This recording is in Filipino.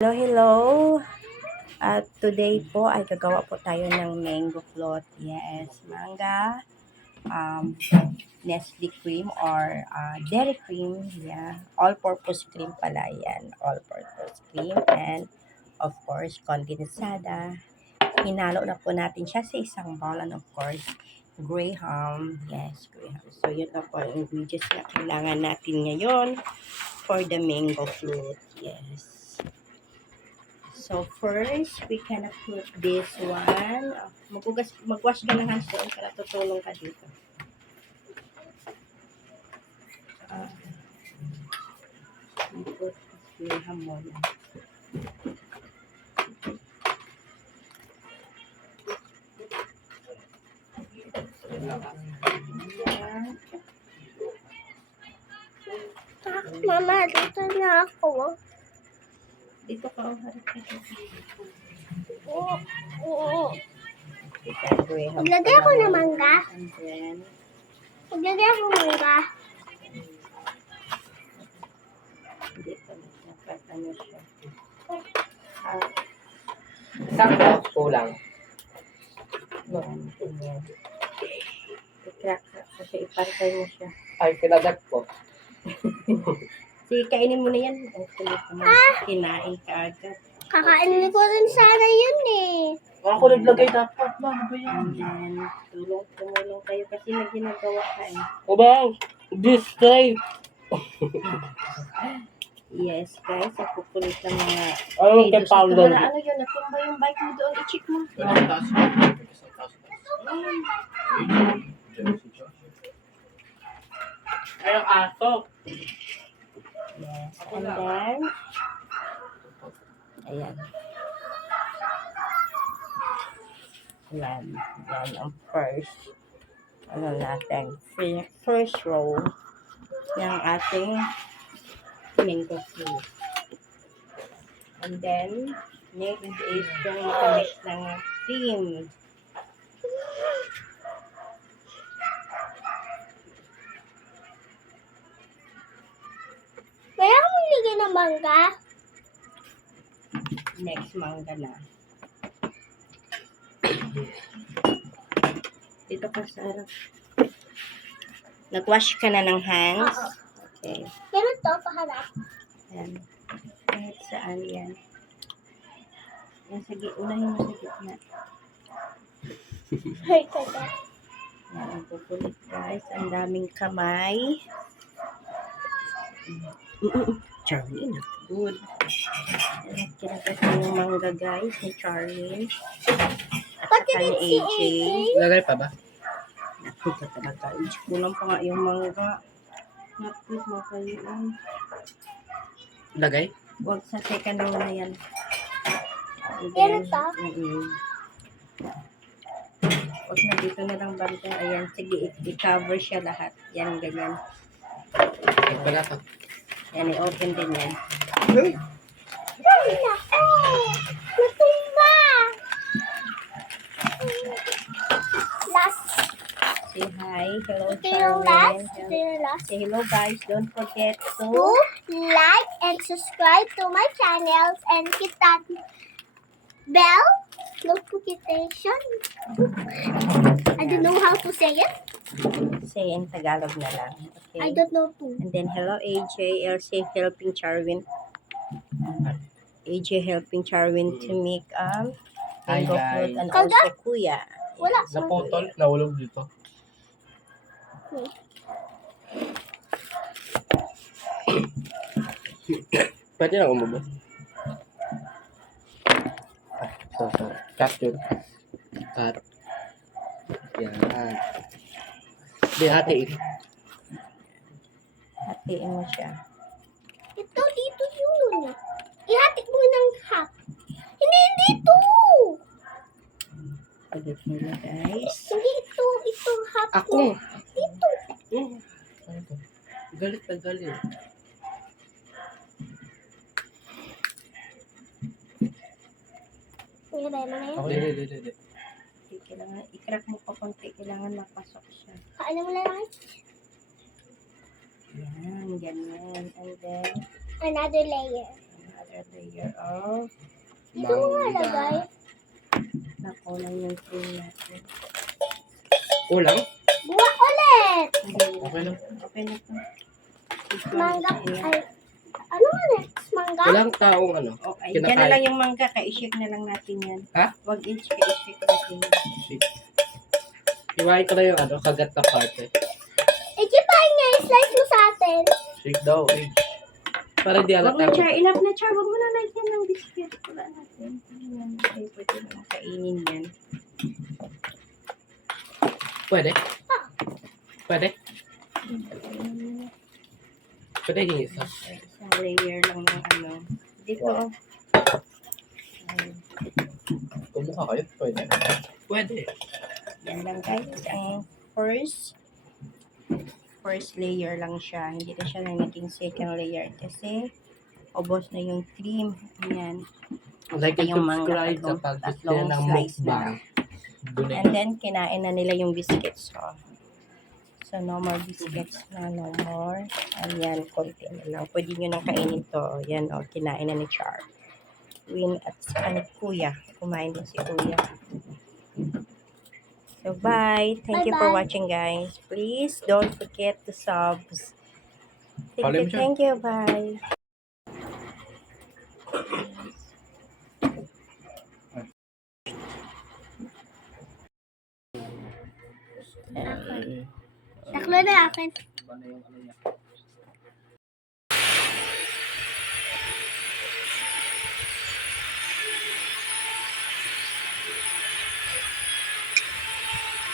Hello, hello. At today po ay gagawa po tayo ng mango float. Yes, manga, um, Nestle cream or uh, dairy cream. Yeah, all-purpose cream pala yan. All-purpose cream and of course, condensada. Hinalo na po natin siya sa isang bowl and of course, graham. Yes, graham. So, yun na po ang ingredients na kailangan natin ngayon for the mango float. Yes. So first, we can put this one. Uh, Maghugas, magwash ka ng hands doon para tutulong ka dito. Uh, put muna. Ayan. Mama, dito na ako. Dito ka, oh, harap ka dito. Oo. Oo. Maglagay ako ng mangga. Maglagay ako ng mangga. dapat ano siya. Ah, Isang box kulang. I-crack ka kasi ipantay mo siya. Ay, kinagat ko. Sige, kainin mo na yan. Ang kulit naman. Kinain ka agad. Kakainin ko rin sana yun eh. Ako naglagay dapat. Ano ba yan? Then, tulong, tumulong kayo kasi may ginagawa ka eh. O ba? This time. Yes, guys. Ang kukulit ng mga Ano kay videos. Paolo? Wala, ano yun? Natumba yung bike mo doon. I-check mo. Ay, ang aso. Yes. And then, ayan. Yan. Yan ang first, ano natin, fir- first row ng ating mango fruit. And then, next is yung makamit ng cream. Ng mangga. Next, mangga na. Dito ka sa harap. Nag-wash ka na ng hands? Oo. Okay. Ganun to, paharap. Yan. Kahit saan yan. Yan sa gitna. Unahin mo sa gitna. Ay, kaya. Yan. Ang kukulit guys. Ang daming kamay. Mm-mm. Charlene. Good. Yan. Kinagat yung mangga guys ni Charlene. At saka din ni AJ. Lagay pa ba? Naku ka talaga. AJ. Kulang pa nga yung mangga. Naku mo kayo. Ay. Lagay? Huwag sa second row na yan. Ito? mm Huwag na dito na lang banda. Ayan, sige, i-cover siya lahat. Yan, ganyan. Wala pa. Yan, i-open din yan. Ay, nako. Natumba. Last. Say hi. Hello, last. Say hello, guys. Don't forget to... To like and subscribe to my channels and hit that bell notification. I don't know how to say it. Say in Tagalog na lang. Okay. I don't know too. And then, hello, AJ. Elsie helping Charwin. AJ helping Charwin to make um, mango guys. fruit and Kaga? also kuya. Wala. Naputol, nahulog dito. Pwede na umabot. Ah, so, so. Cut yun. Cut. Yan. Di, hatiin. Hatiin mo siya. Ito, dito yun. Ihati mo ng half. Hindi, dito. Pagit mo na, guys. Hindi ito, ito half Ako. mo. Dito. To? Galit na galit. Nilagay mo na yan. Ako, hindi, hindi, hindi. Okay, kailangan, i-crack mo pa konti. Kailangan mapasok siya. Kaalam mo na lang. Yan, ganyan. And then, Another layer. Another layer of Dito mo nga lagay. nakulang yung cream natin. Kulang? Buwa ulit! Okay lang. Okay na to. This one Mangga. Ay, ano nga next? Mangga? Walang taong ano. Okay, Kinakain. dyan na lang yung mangga. Ka-shake na lang natin yan. Ha? Wag each ka-shake natin. Shit. Iwain ko na yung ano, kagat na part eh. Eh, kipain nga, slice mo sa atin. Shake daw eh. Para di Wag na. Char. Enough na, Char. Wag mo na lagyan ng biscuit. Wala natin. Ayan. Okay, pwede na kainin yan. Pwede? Pwede? Pwede yung isa. Isang layer lang ng ano. Dito. Wow. Ayan. Kumuha kayo? Pwede. Pwede. Yan lang guys. Ang first first layer lang siya. Hindi na siya na naging second layer kasi ubos na yung cream. Ayan. Like and Yung mga subscribe sa tatlong- pag-gusto tatlong ng slice na. Donate. And then, kinain na nila yung biscuits. So, so no more biscuits na. No more. Ayan, konti na lang. Pwede nyo nang kainin to. Ayan, o. kinain na ni Char. Win at ni Kuya. Kumain din si Kuya. So, bye. Thank you for watching, guys. Please don't forget to subs. Thank Follow you, siya. thank you. Bye. Taklo na akin. Na yung ano niya.